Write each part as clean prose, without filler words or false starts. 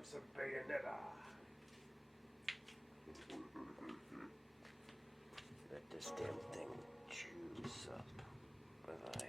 for some Bayonetta. Let this damn thing choose up. Bye-bye.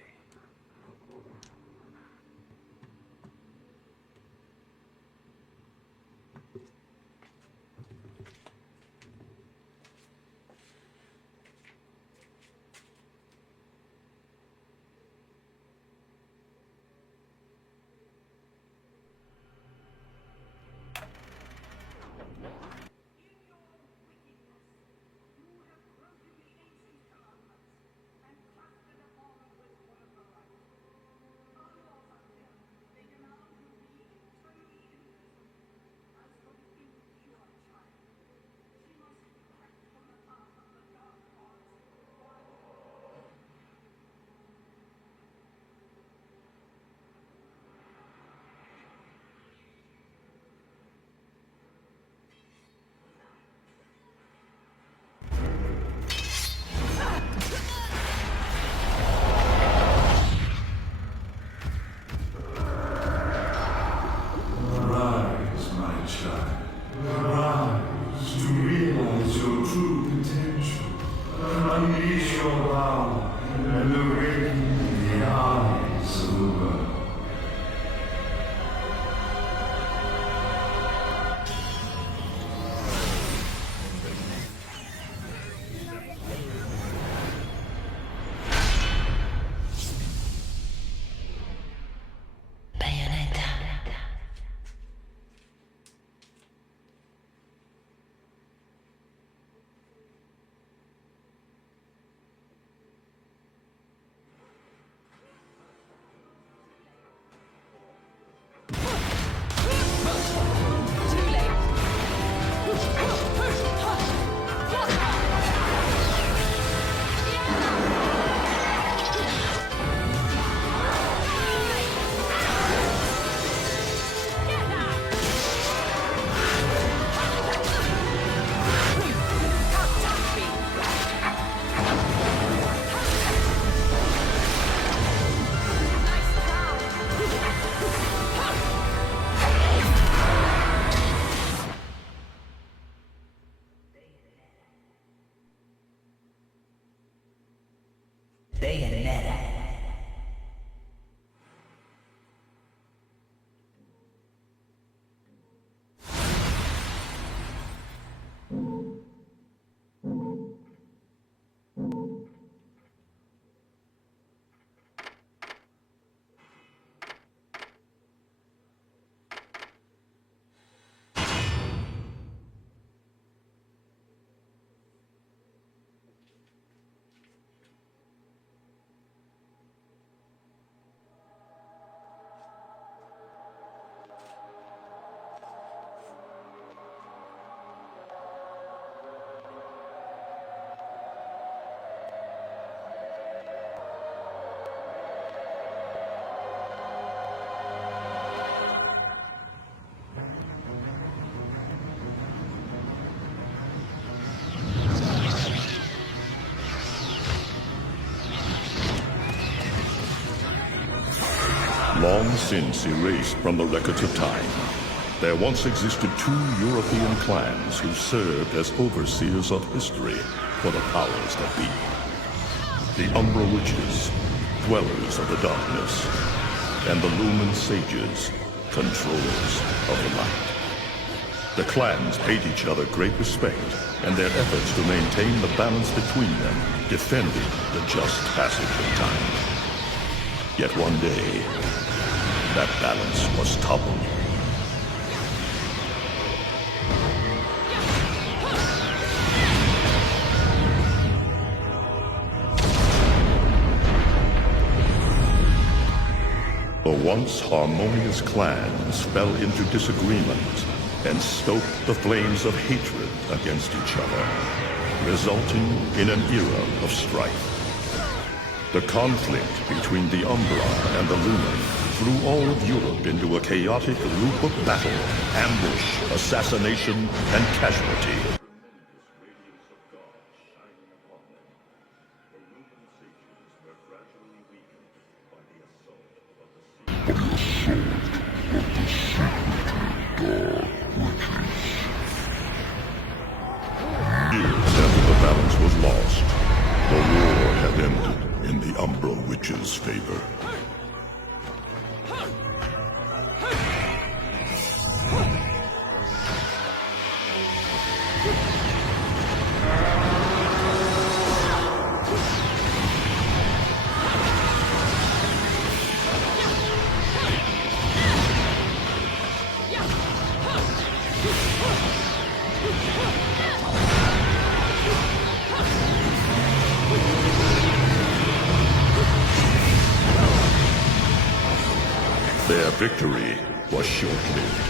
Unleash your power and awaken the eyes of the world. Bayonetta. Bayonetta. Long since erased from the records of time, there once existed two European clans who served as overseers of history for the powers that be. The Umbra Witches, dwellers of the darkness, and the Lumen Sages, controllers of the light. The clans paid each other great respect, and their efforts to maintain the balance between them defended the just passage of time. Yet one day, that balance was toppled. The once harmonious clans fell into disagreement and stoked the flames of hatred against each other, resulting in an era of strife. The conflict between the Umbra and the Lumen threw all of Europe into a chaotic loop of battle, ambush, assassination, and casualty. The assault of the secret dark. victory was short-lived.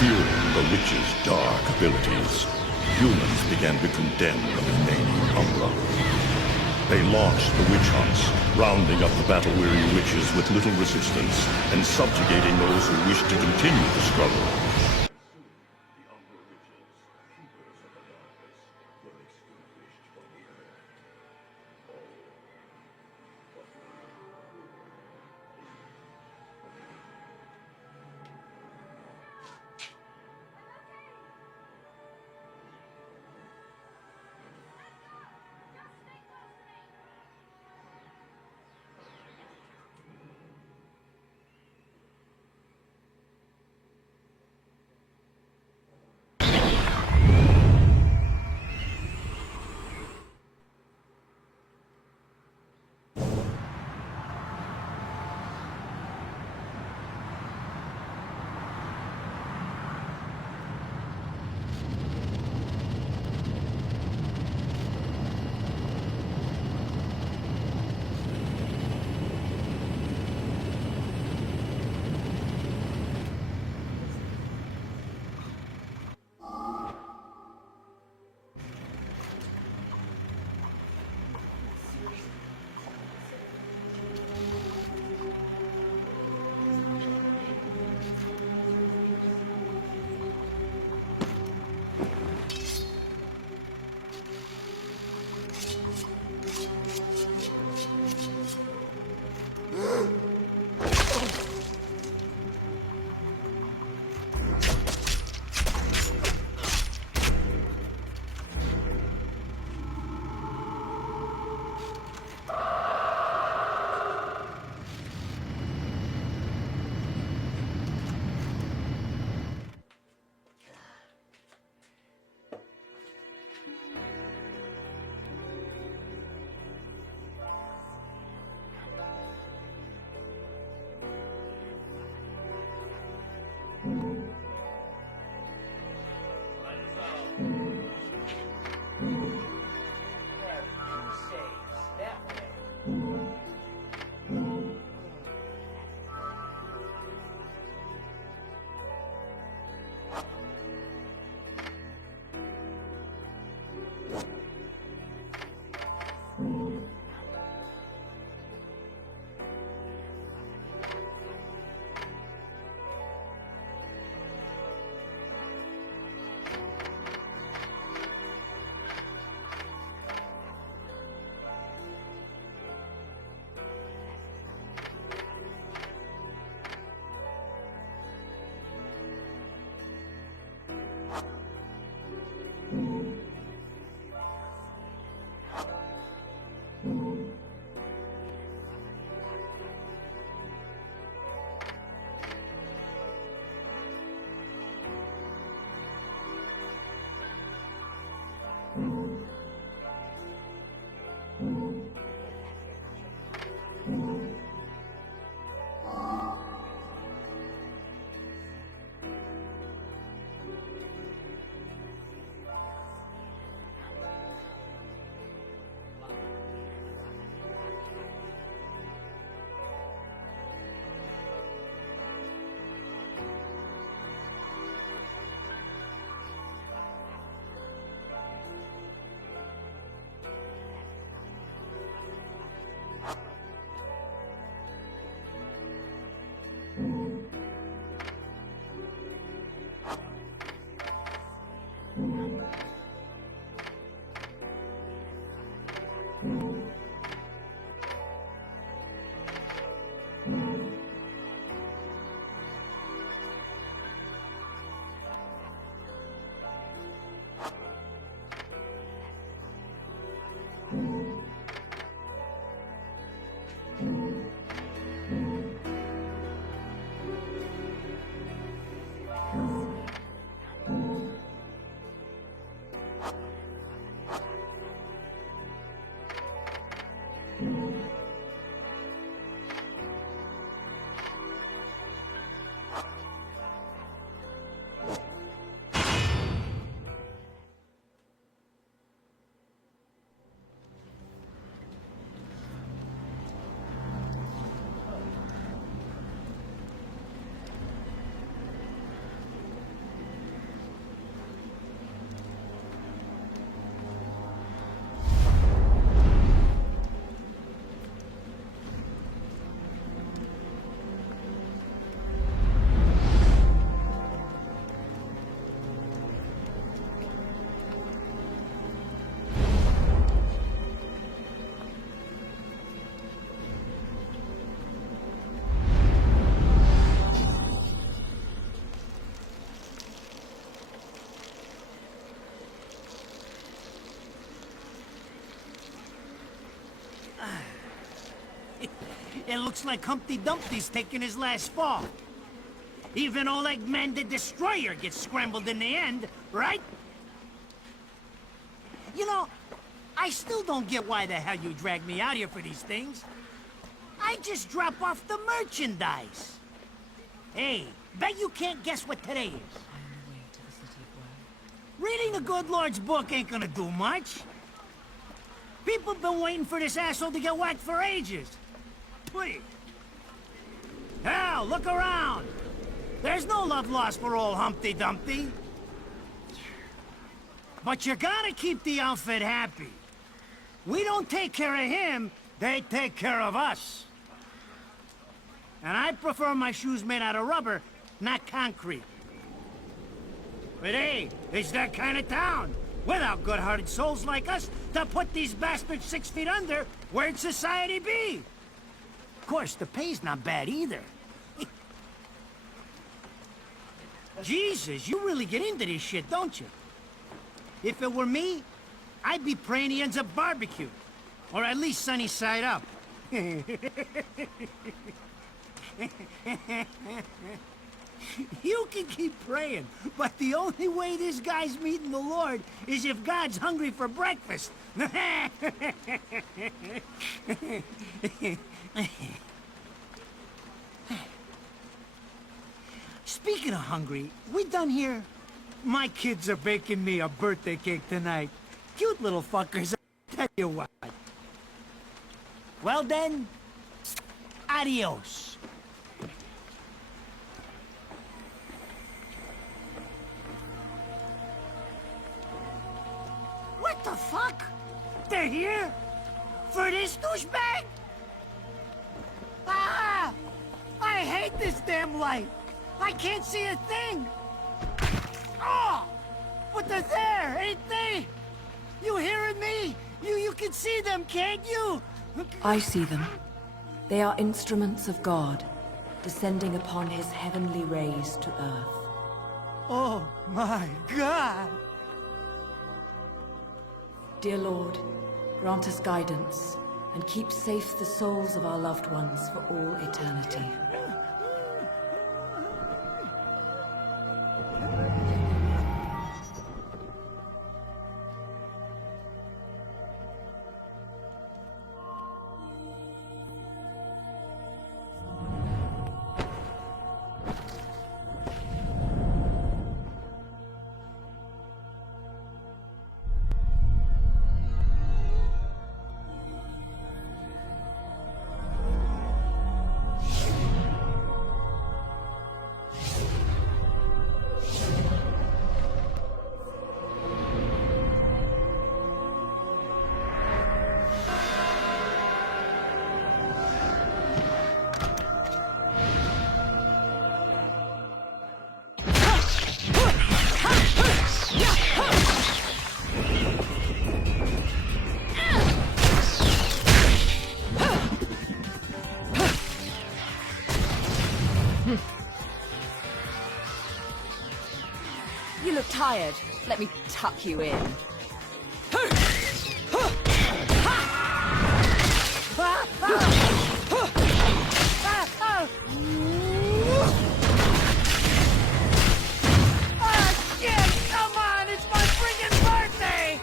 Fearing the witch's dark abilities, humans began to condemn the remaining Umbra. They launched the witch hunts, rounding up the battle-weary witches with little resistance and subjugating those who wished to continue the struggle. looks like Humpty Dumpty's taking his last fall. Even old Eggman the Destroyer gets scrambled in the end, right? You know, I still don't get why the hell you dragged me out here for these things. I just drop off the merchandise. Hey, bet you can't guess what today is. Reading the good Lord's book ain't gonna do much. People have been waiting for this asshole to get whacked for ages. Please. Hell, look around. There's no love lost for old Humpty Dumpty. But you gotta keep the outfit happy. We don't take care of him, they take care of us. And I prefer my shoes made out of rubber, not concrete. But hey, it's that kind of town. Without good-hearted souls like us to put these bastards 6 feet under, where'd society be? Of course, the pay's not bad either. Jesus, you really get into this shit, don't you? If it were me, I'd be praying he ends up barbecued. Or at least sunny side up. You can keep praying, but the only way this guy's meeting the Lord is if God's hungry for breakfast. Speaking of hungry, we done here? My kids are baking me a birthday cake tonight. Cute little fuckers, I'll tell you what. Well then, adios. What the fuck? They're here? For this douchebag? Ah! I hate this damn light. I can't see a thing. Oh! But they're there, ain't they? You hearing me? You can see them, can't you? I see them. They are instruments of God, descending upon his heavenly rays to earth. Oh my God! Dear Lord, grant us guidance, and keep safe the souls of our loved ones for all eternity. You look tired. Let me tuck you in. Shit! Come on! It's my friggin' birthday!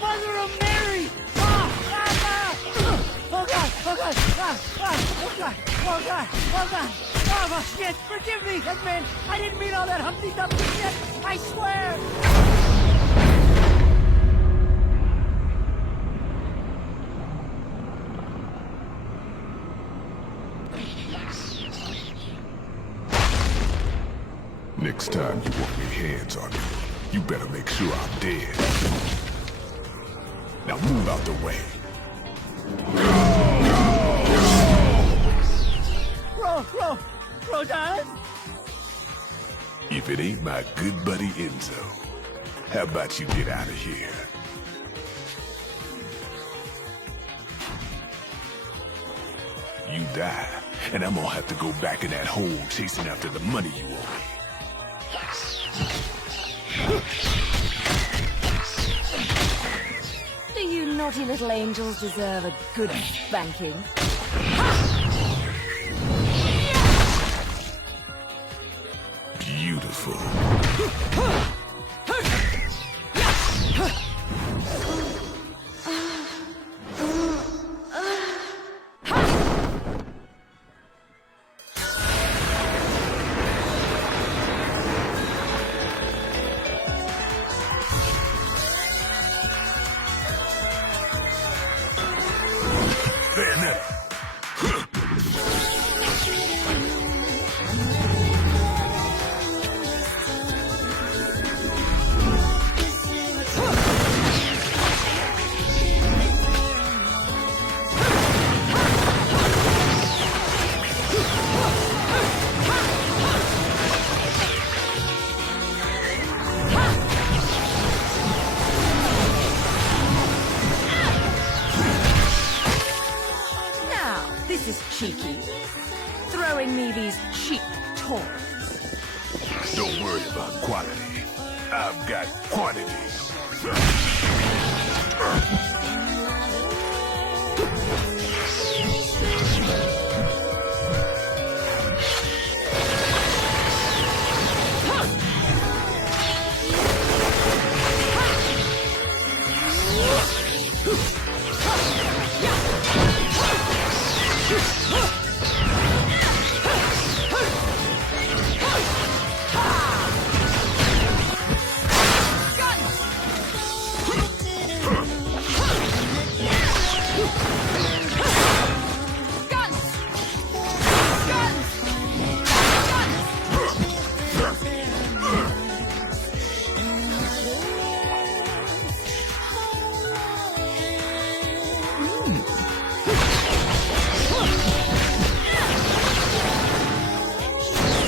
Mother of Mary! Oh God! Oh God! Oh God! Oh God! Oh God! Oh shit! Forgive me, Headman! I didn't mean all that Humpty Dumpty shit! I swear! Next time you want me hands on me, you better make sure I'm dead. Now move out the way. Bro, darling? If it ain't my good buddy Enzo, how about you get out of here? You die, and I'm gonna have to go back in that hole chasing after the money you owe me. naughty little angels deserve a good spanking. Beautiful. Bayonetta. This is cheeky. Throwing me these cheap toys. Don't worry about quality. I've got quantity.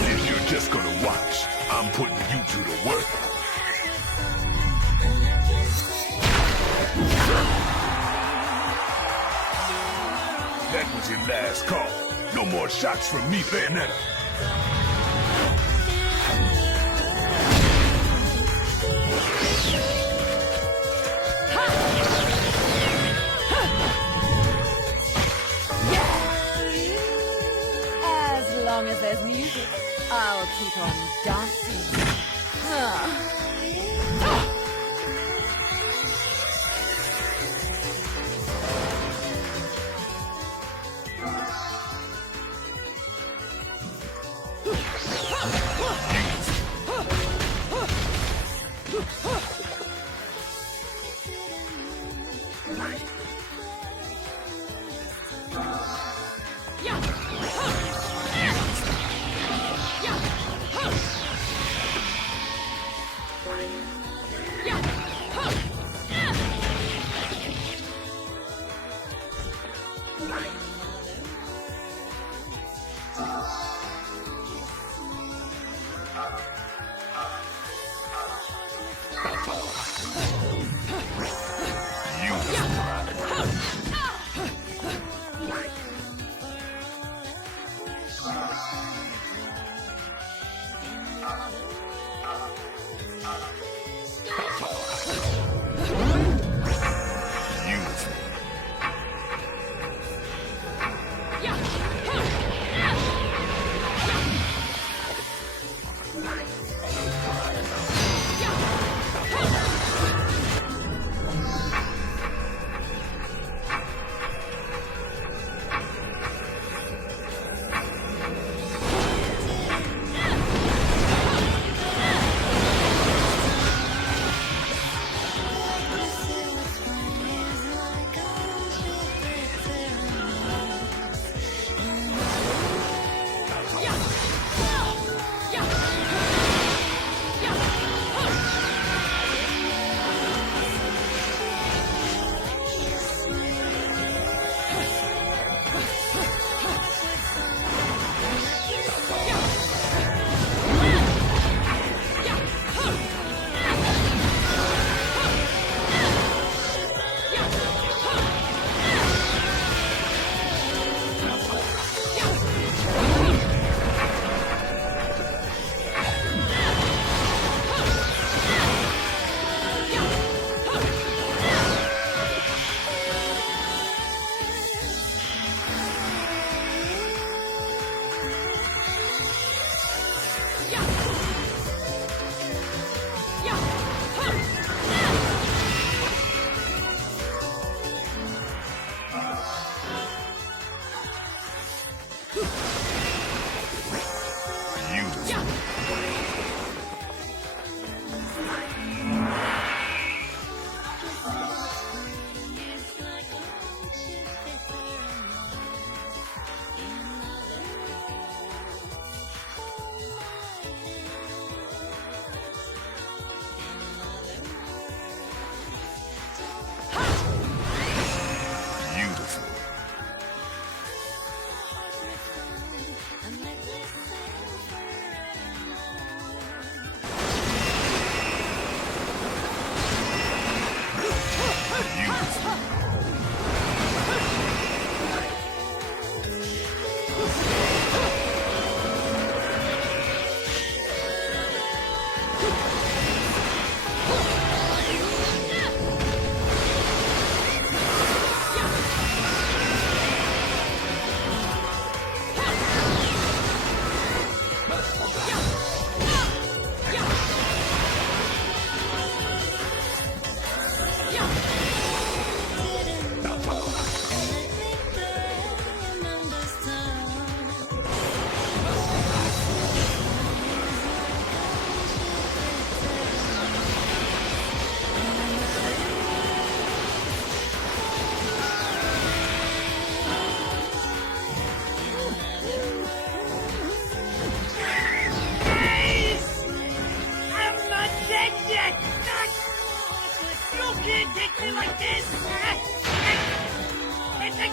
If you're just gonna watch, I'm putting you to the work. That was your last call. No more shots from me, Bayonetta. As long as there's music, I'll keep on dancing.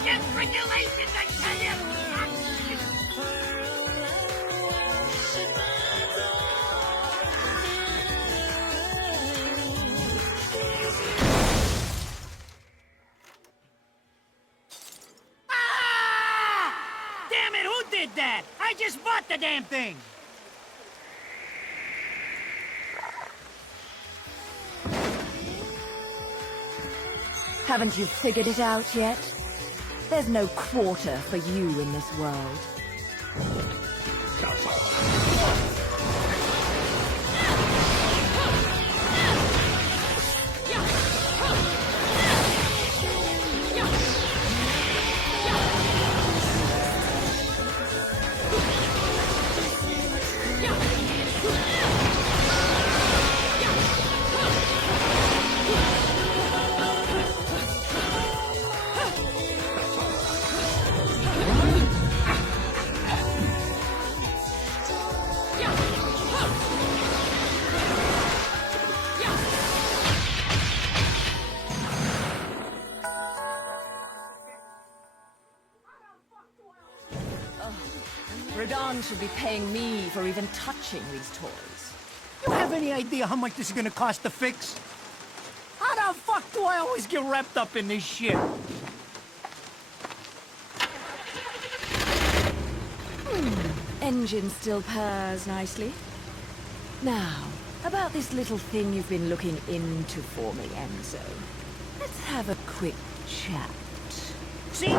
against regulations, I tell you! Damn it, who did that? I just bought the damn thing! Haven't you figured it out yet? There's no quarter for you in this world. Radon should be paying me for even touching these toys. You have any idea how much this is gonna cost to fix? How the fuck do I always get wrapped up in this shit? Engine still purrs nicely. Now, about this little thing you've been looking into for me, Enzo. Let's have a quick chat. See?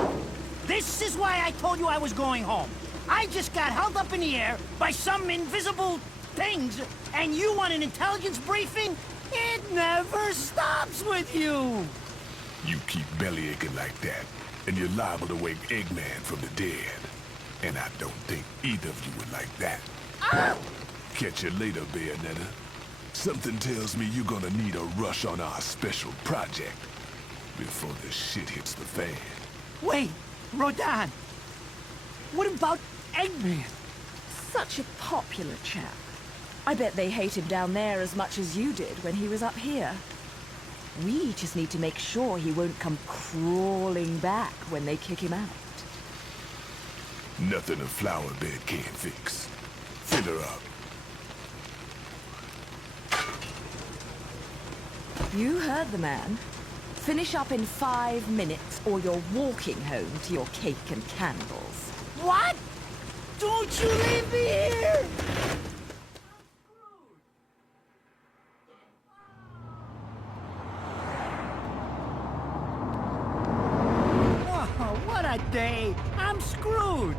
This is why I told you I was going home. I just got held up in the air by some invisible things, and you want an intelligence briefing? It never stops with you! You keep belly aching like that, and you're liable to wake Eggman from the dead. And I don't think either of you would like that. Ah! Catch you later, Bayonetta. Something tells me you're gonna need a rush on our special project before the shit hits the fan. Wait, Rodan! What about Eggman? Such a popular chap. I bet they hate him down there as much as you did when he was up here. We just need to make sure he won't come crawling back when they kick him out. Nothing a flower bed can't fix. Fill her up. You heard the man. Finish up in 5 minutes or you're walking home to your cake and candles. What? Don't you leave me here! Oh, what a day! I'm screwed!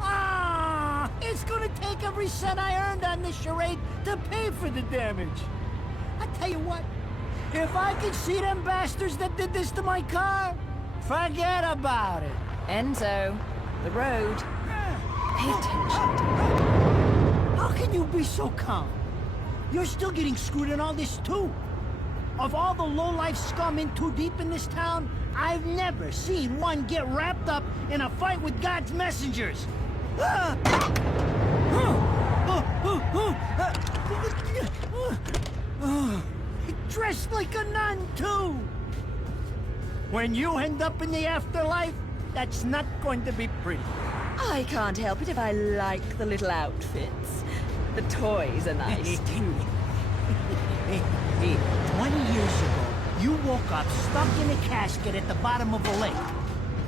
Ah! It's gonna take every cent I earned on this charade to pay for the damage. I tell you what, if I could see them bastards that did this to my car, forget about it. Enzo, the road. Pay attention. How can you be so calm? You're still getting screwed in all this too. Of all the low-life scum in too deep in this town, I've never seen one get wrapped up in a fight with God's messengers. Dressed like a nun too. When you end up in the afterlife, that's not going to be pretty. I can't help it if I like the little outfits. The toys are nice too. Hey, 20 years ago, you woke up stuck in a casket at the bottom of a lake.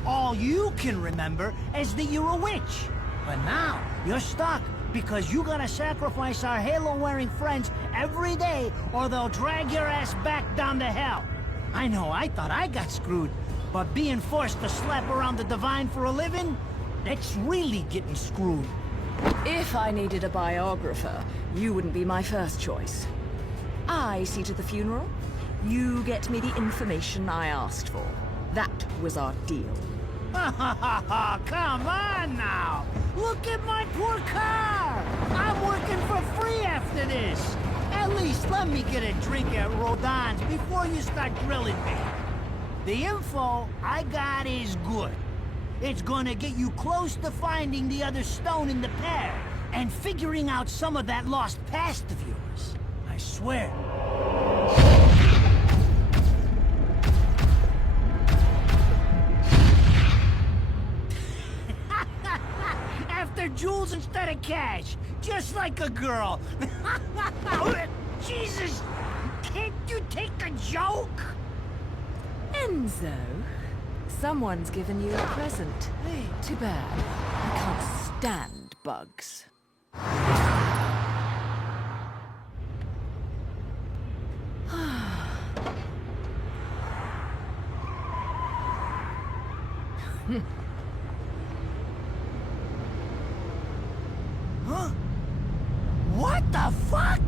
All you can remember is that you're a witch. But now, you're stuck because you gotta sacrifice our halo-wearing friends every day or they'll drag your ass back down to hell. I know, I thought I got screwed, but being forced to slap around the divine for a living, that's really getting screwed. If I needed a biographer, you wouldn't be my first choice. I see to the funeral. You get me the information I asked for. That was our deal. Come on now! Look at my poor car! I'm working for free after this! At least let me get a drink at Rodon's before you start grilling me. The info I got is good. It's gonna get you close to finding the other stone in the pair and figuring out some of that lost past of yours. I swear. jewels instead of cash. Just like a girl. Jesus! Can't you take a joke? Enzo, someone's given you a present. Too bad. I can't stand bugs. Huh? What the fuck?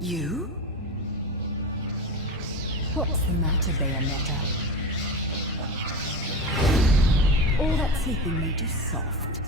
You? What's the matter, Bayonetta? All that sleeping made you soft.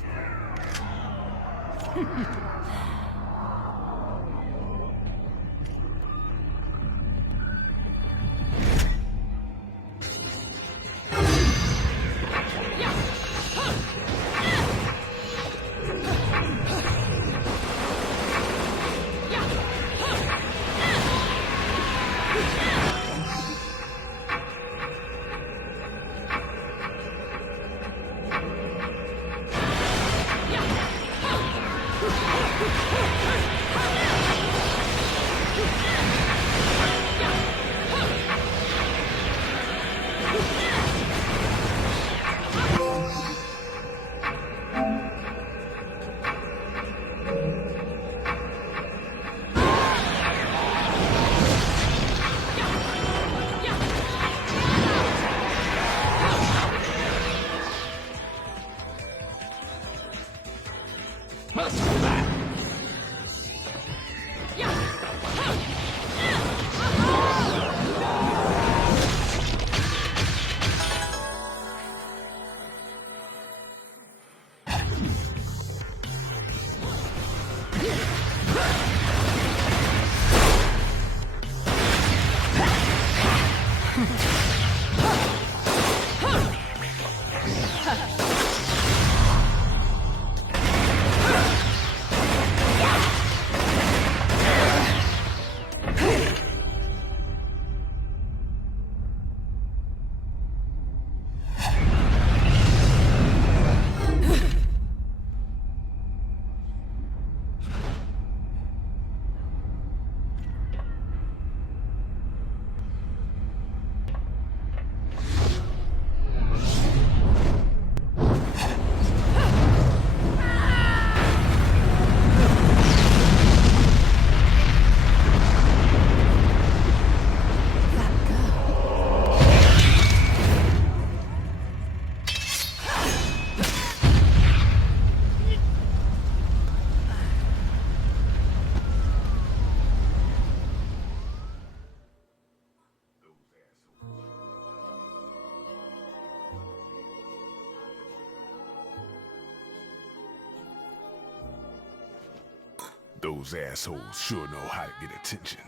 Those assholes sure know how to get attention.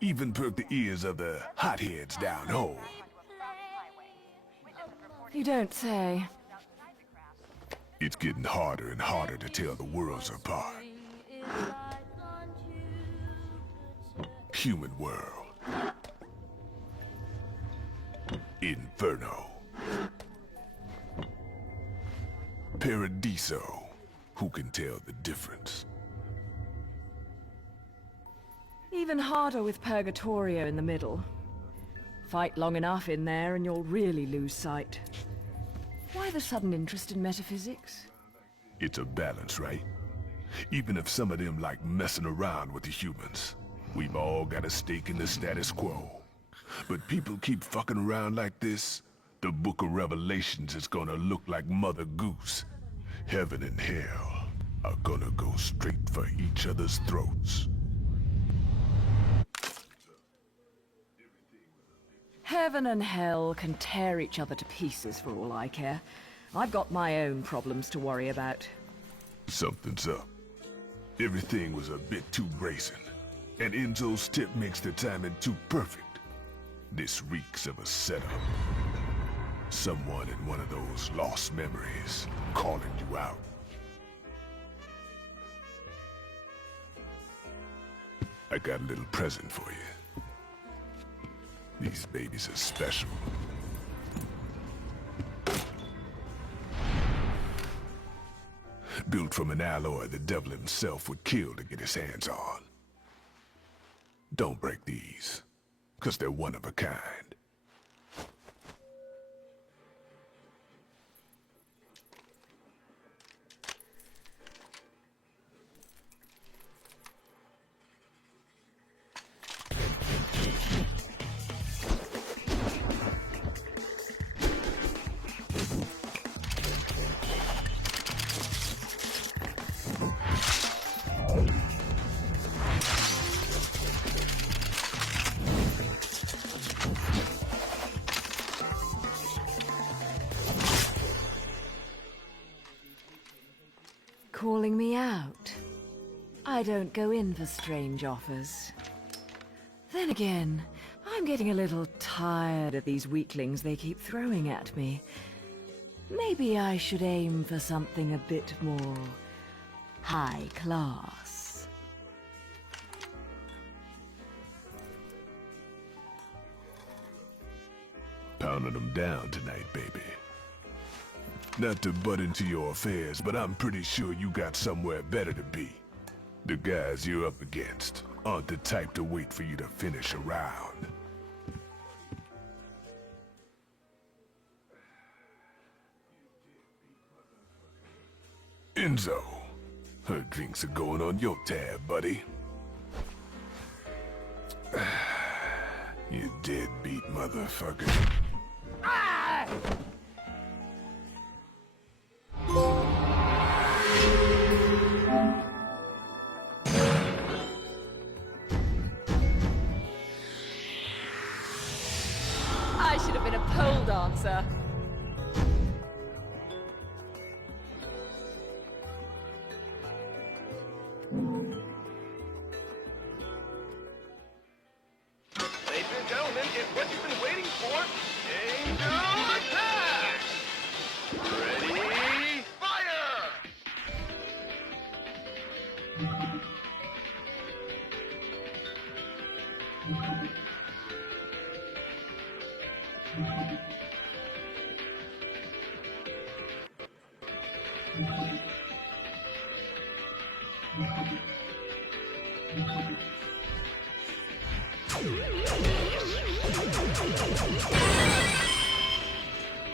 Even perk the ears of the hotheads down home. You don't say. It's getting harder and harder to tell the worlds apart. Human world. Inferno. Paradiso. Who can tell the difference? Even harder with Purgatorio in the middle. Fight long enough in there and you'll really lose sight. Why the sudden interest in metaphysics? It's a balance, right? Even if some of them like messing around with the humans, we've all got a stake in the status quo. But people keep fucking around like this, the Book of Revelations is gonna look like Mother Goose. Heaven and hell are gonna go straight for each other's throats. Heaven and hell can tear each other to pieces for all I care. I've got my own problems to worry about. Something's up. Everything was a bit too brazen, and Enzo's tip makes the timing too perfect. This reeks of a setup. Someone in one of those lost memories calling you out. I got a little present for you. These babies are special. Built from an alloy the devil himself would kill to get his hands on. Don't break these, 'cause they're one of a kind. Calling me out? I don't go in for strange offers. Then again, I'm getting a little tired of these weaklings they keep throwing at me. Maybe I should aim for something a bit more high class. Pounding them down tonight, baby. Not to butt into your affairs, but I'm pretty sure you got somewhere better to be. The guys you're up against aren't the type to wait for you to finish a round. Enzo, her drinks are going on your tab, buddy. You deadbeat motherfucker. I should have been a pole dancer. Ladies and gentlemen, it's what you've been waiting for. Angel attack! Ready, fire!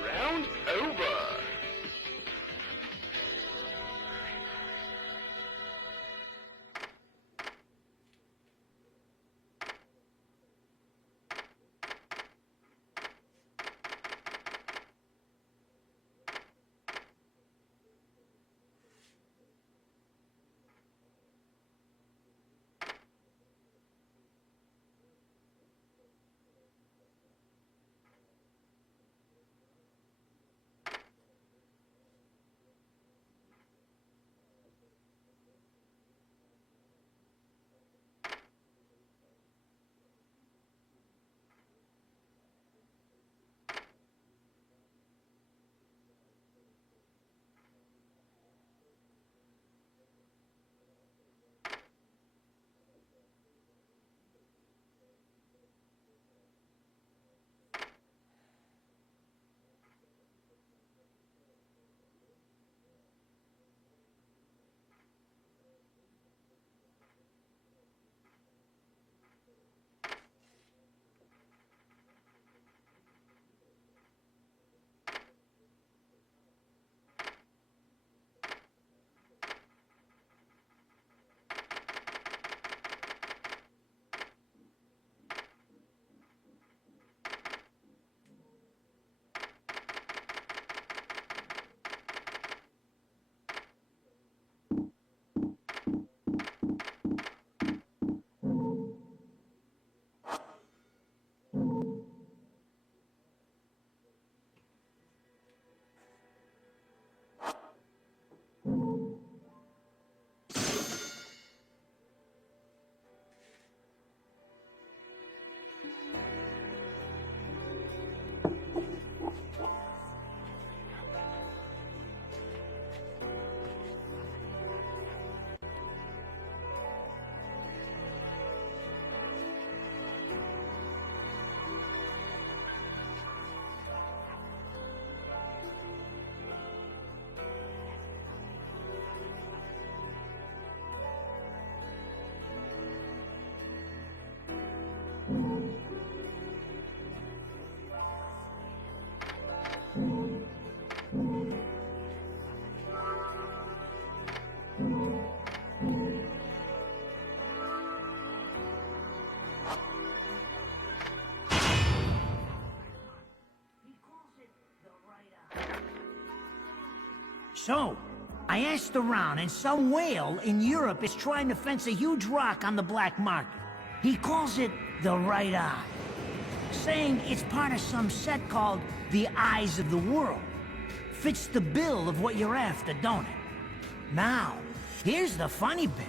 Round over. So, I asked around, and some whale in Europe is trying to fence a huge rock on the black market. He calls it the right eye, saying it's part of some set called the Eyes of the World. Fits the bill of what you're after, don't it? Now, here's the funny bit.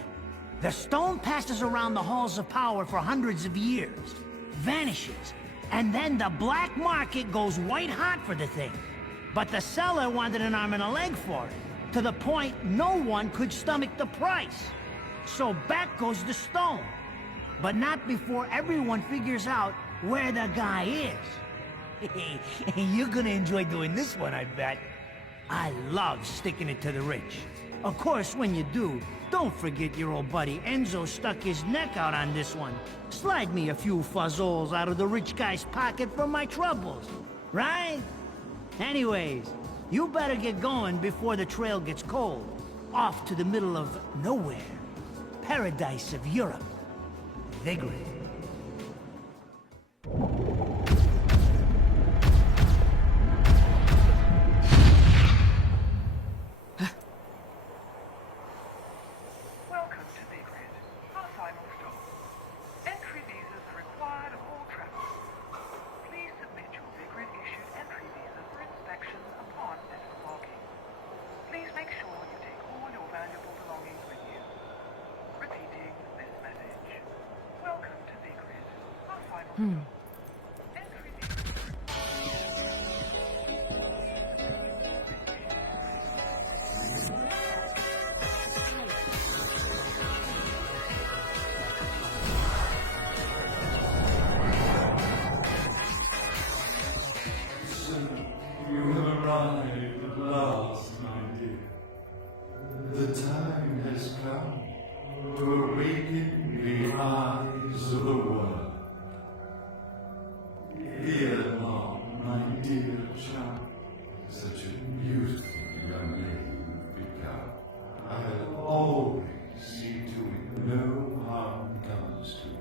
The stone passes around the halls of power for hundreds of years, vanishes, and then the black market goes white hot for the thing. But the seller wanted an arm and a leg for it, to the point no one could stomach the price. So back goes the stone. But not before everyone figures out where the guy is. You're gonna enjoy doing this one, I bet. I love sticking it to the rich. Of course, when you do, don't forget your old buddy Enzo stuck his neck out on this one. Slide me a few fuzzoles out of the rich guy's pocket for my troubles, right? Anyways, you better get going before the trail gets cold. Off to the middle of nowhere. Paradise of Europe. Vigrid. Welcome to Vigrid, our final stop. Entry visas are required of all travelers. Please submit your Vigrid-issued entry visa for inspection upon disembarking. Please make sure you take all your valuable belongings with you. Repeating this message. Welcome to Vigrid, our final stop. Entry visas You have arrived at last, my dear. The time has come to awaken the eyes of the world. Fear not, my dear child. Such a beautiful young lady you've become. I'll always see to it no harm comes to you.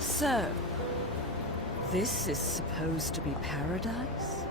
So, this is supposed to be paradise?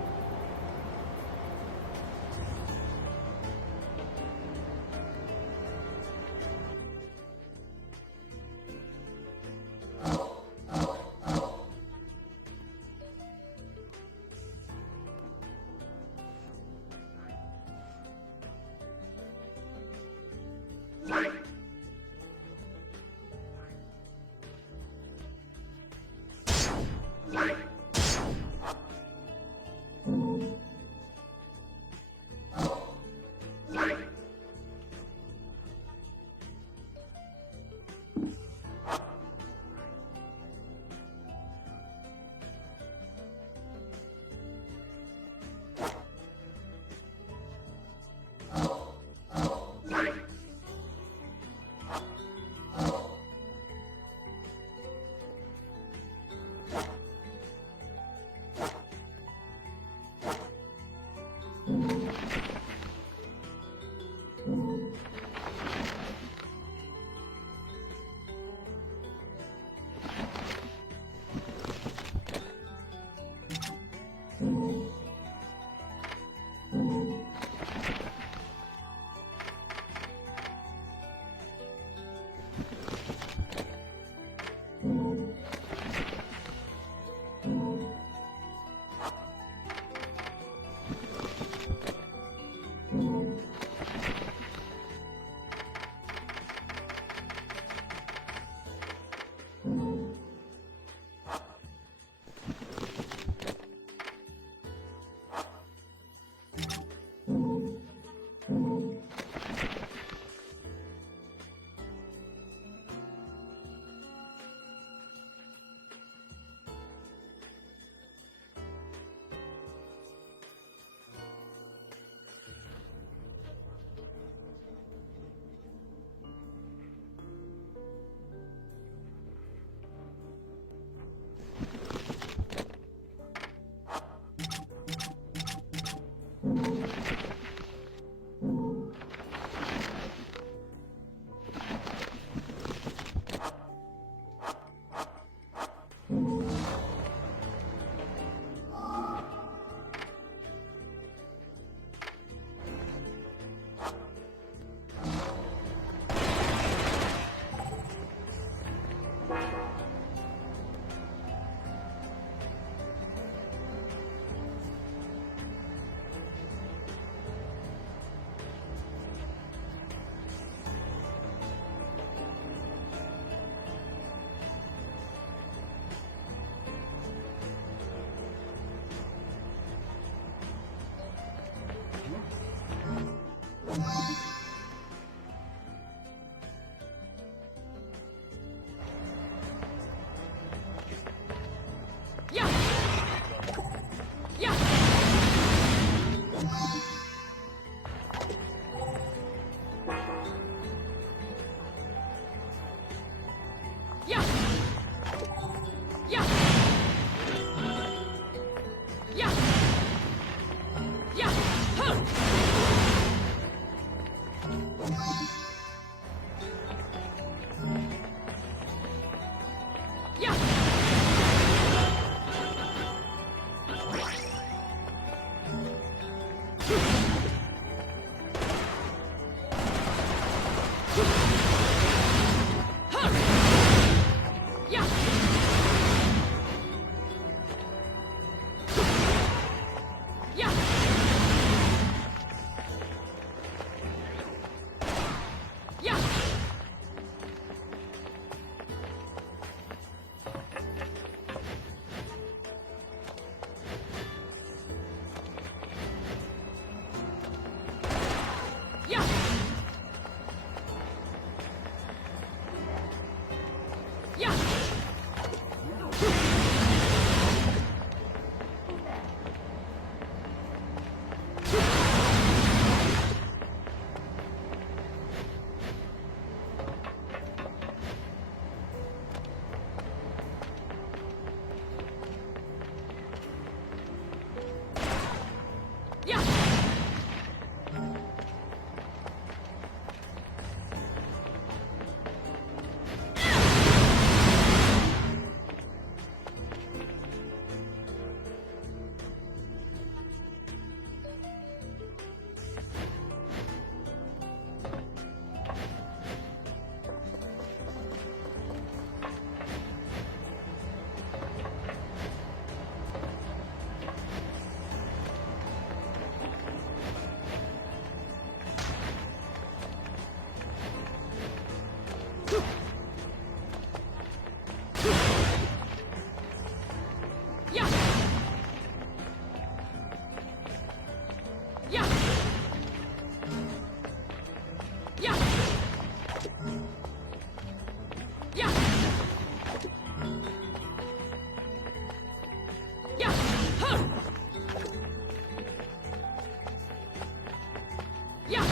Yeah!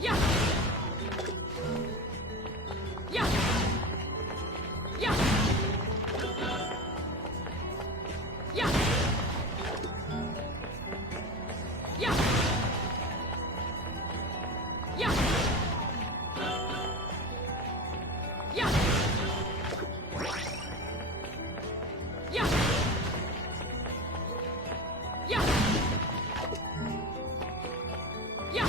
Yeah! Yeah! Yeah! Yeah! Yeah! Yeah! Yeah! Yeah! Yeah! Yeah!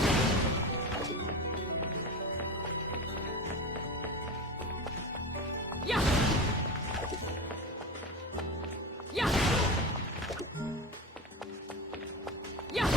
Yeah! Yeah! Yeah!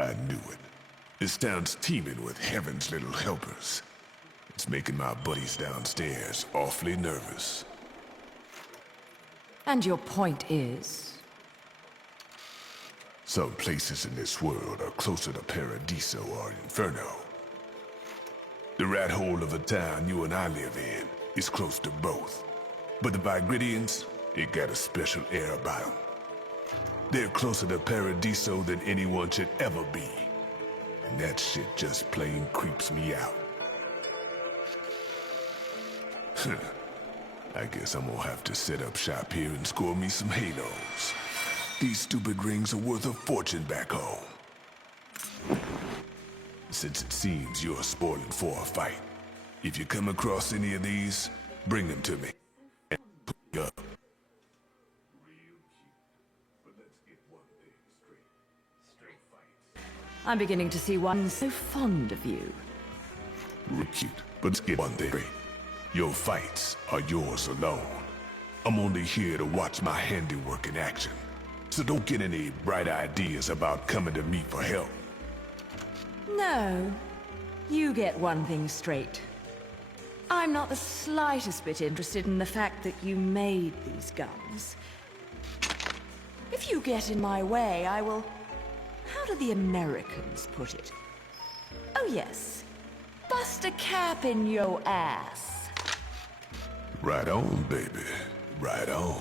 I knew it. This town's teeming with heaven's little helpers. It's making my buddies downstairs awfully nervous. And your point is? Some places in this world are closer to Paradiso or Inferno. The rat hole of a town you and I live in is close to both. But the Vigridians, it got a special air about them. They're closer to Paradiso than anyone should ever be. And that shit just plain creeps me out. I guess I'm gonna have to set up shop here and score me some halos. These stupid rings are worth a fortune back home. Since it seems you're spoiling for a fight, if you come across any of these, bring them to me. And put me up. I'm beginning to see one so fond of you. Real cute, but let's get one thing straight. Your fights are yours alone. I'm only here to watch my handiwork in action. So don't get any bright ideas about coming to me for help. No. You get one thing straight. I'm not the slightest bit interested in the fact that you made these guns. If you get in my way, I will... How do the Americans put it? Oh yes. Bust a cap in your ass. Right on, baby. Right on.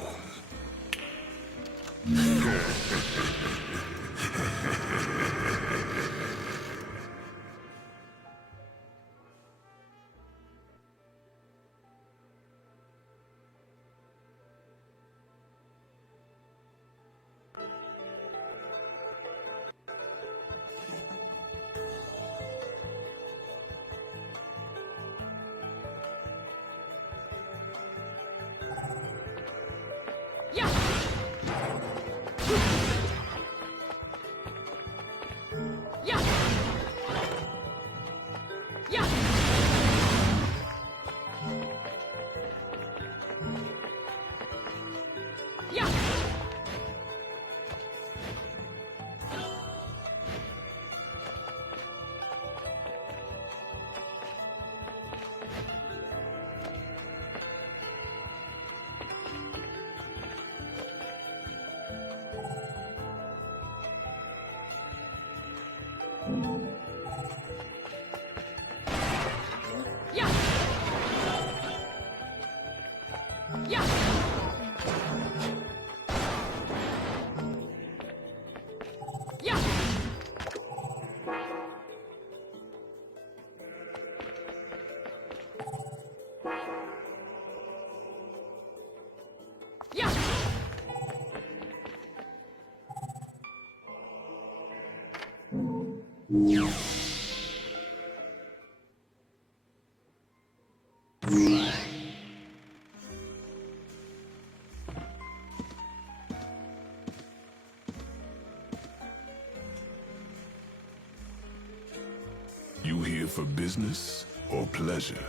You here for business or pleasure?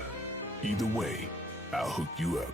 Either way, I'll hook you up.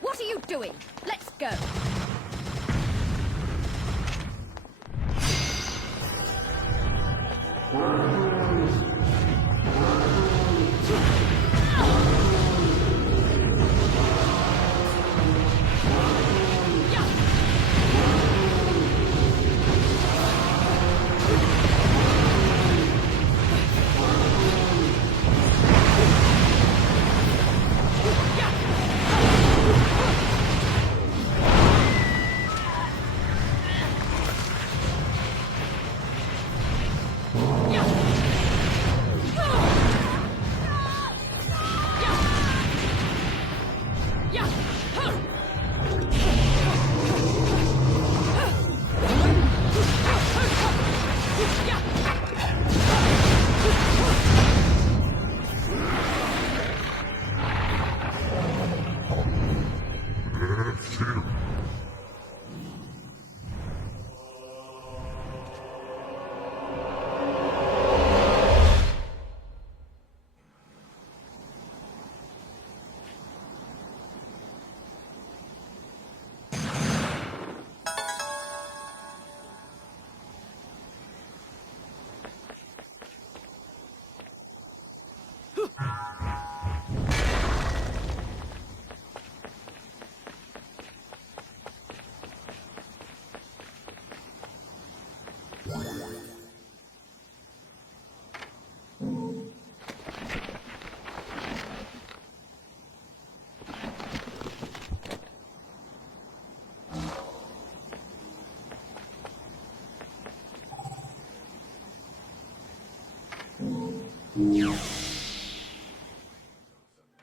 What are you doing? Let's go.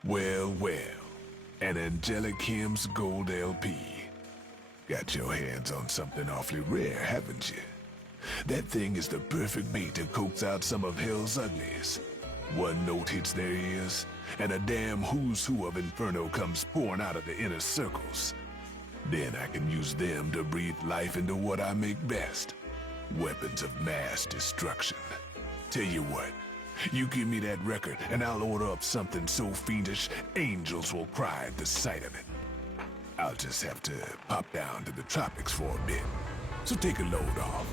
Well, well. An Angelic Kim's Gold LP. Got your hands on something awfully rare, haven't you? That thing is the perfect bait to coax out some of hell's uglies. One note hits their ears, and a damn who's who of Inferno comes pouring out of the inner circles. Then I can use them to breathe life into what I make best. Weapons of mass destruction. Tell you what, you give me that record and I'll order up something so fiendish, angels will cry at the sight of it. I'll just have to pop down to the tropics for a bit. So take a load off.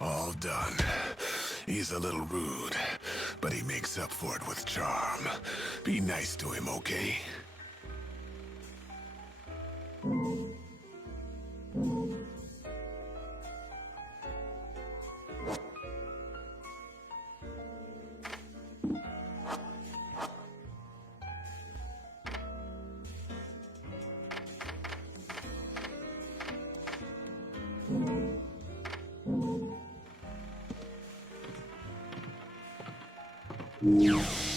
All done. He's a little rude, but he makes up for it with charm. Be nice to him, okay? Yeah.